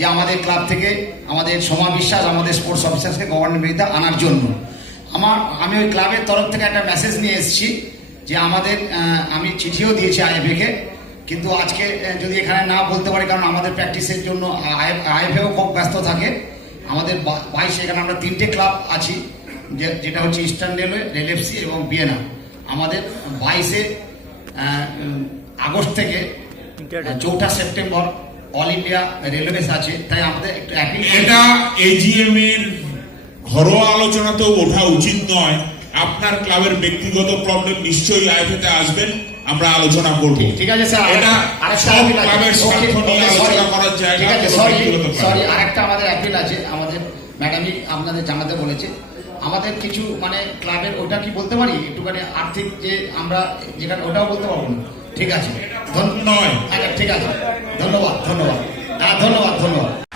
যে আমাদের ক্লাব থেকে আমাদের সোমা বিশ্বাস আমাদের স্পোর্টস অফিসার্সকে গভর্নমেন্ট বিরুদ্ধে আনার জন্য। আমার আমি ওই ক্লাবের তরফ থেকে একটা মেসেজ নিয়ে এসেছি যে আমাদের আমি চিঠিও দিয়েছি আইএফএকে কিন্তু আজকে যদি এখানে না বলতে পারি কারণ আমাদের প্র্যাকটিসের জন্য আইএফএও খুব ব্যস্ত থাকে আমাদের বাইশ এখানে আমরা তিনটে ক্লাব আছি যে- যেটা হচ্ছে ইস্টার্ন রেলওয়ে রেলএফসি এবং বিএনআ আমাদের বাইশে আগস্ট থেকে চৌঠা সেপ্টেম্বর অল ইন্ডিয়া রেলওয়েস আছে তাই আমাদের একটু এটা এজিএম এর ঘরোয়া আলোচনাতেও ওঠা উচিত নয়। আপনার ক্লাবের ব্যক্তিগত প্রবলেম নিশ্চয়ই আইফেতে আসবেন আমরা আলোচনা করব। ঠিক আছে স্যার। এটা সব ক্লাবের স্বার্থ নিয়ে আলোচনা করার জায়গা ঠিক আছে সরি। সরি আরেকটা আমাদের অ্যাপিল আছে। আমাদের ম্যাডামই আপনাদের জানাতে বলেছে। আমাদের কিছু মানে ক্লাবের ওটা কি বলতে পারি? একটুখানি আর্থিক যে আমরা যেখানে ওটাও বলতে পারব না। ঠিক আছে। নয়। আচ্ছা ঠিক আছে। ধন্যবাদ ধন্যবাদ। হ্যাঁ ধন্যবাদ ধন্যবাদ।